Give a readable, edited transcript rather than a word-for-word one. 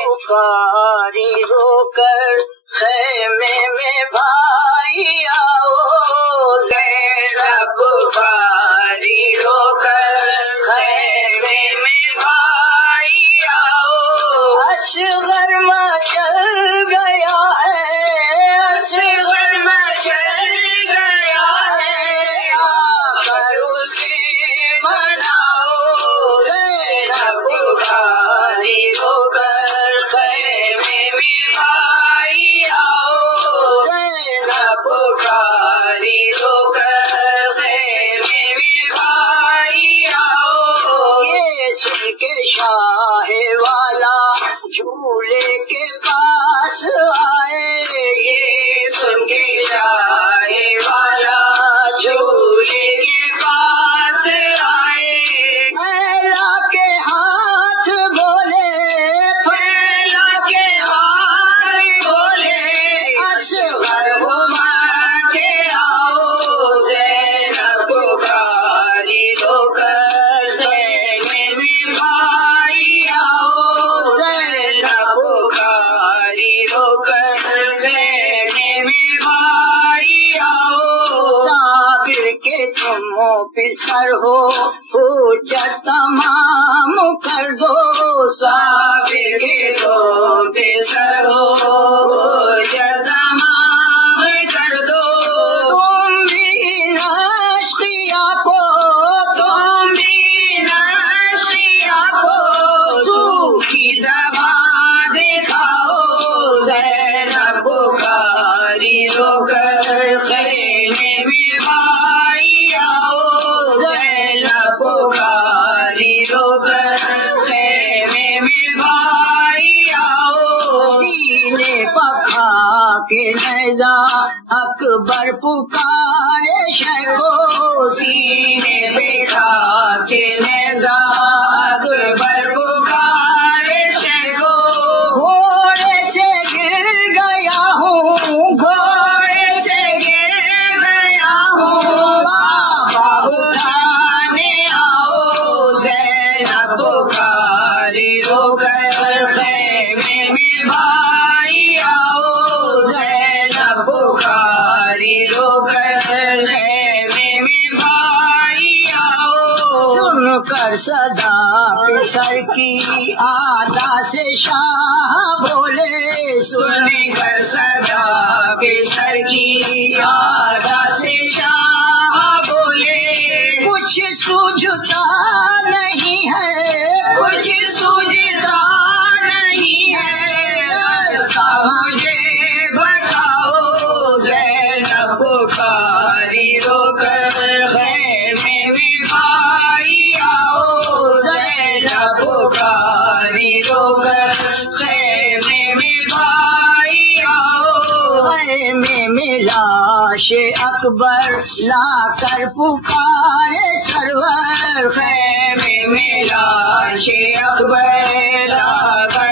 پکاری رو کر خیمے میں بھائی آؤ، زینب پکاری رو کر خیمے میں بھائی آؤ، اصغر مچل گیا ہے، اصغر مچل گیا ہے، آ کر اسے مناؤ، زینب پکاری رو کر خیمے میں بھائی آؤ، زینب پکاری رو کر خیمے میں بھائی آؤ، یہ سن کے شاہ والا جھولے کے پاس آئے، یہ سن کے شاہ والا جھولے کے پاس آئے، پھیلا کے ہاتھ بولے، پھیلا کے ہاتھ بولے، اصغر ہما کے آؤ، زینب پکاری رو کر خیمے میں بھائی آؤ، زینب پکاری رو کر خیمے میں بھائی آؤ، صابر کے تم پسر ہو حجت تمام کر دو، صابر کے تم پسر ہو حجت تمام کر دو، تم بھی ان اشقیا کو، تم بھی ان اشقیا کو سوکھی زبان دکھاؤ، زینب پکاری رو کر خیمے میں بھائی آؤ، زینب پکاری رو کر خیمے میں بھائی آؤ، سینے پکھا کے نیزا اکبر پکارے شہ کو، سینے پہ کھا کے نیزا اکبر پکارے شہ کو، گھوڑے سے گر گیا ہوں، گھوڑے سے گر گیا ہوں، بابا اٹھانے آؤ، زینب پکاری رو کر خیمے میں بھائی آؤ، زینب پکاری رو کر خیمے میں بھائی آؤ، سن کر صدا پسر کی آدا سے شاہ بولے، سن کر صدا پسر کی آدا سے شاہ بولے، کچھ سوجھتا نہیں ہے، کچھ سوجھتا نہیں ہے، ایسا مجھے بتاؤ، زینب پکاری رو کر خیمے میں بھائی آؤ، زینب پکاری رو کر خیمے میں بھائی آؤ، خیمے میں لاش اکبر لا کر پکارے سرور، خیمے میں لاش اکبر لا کر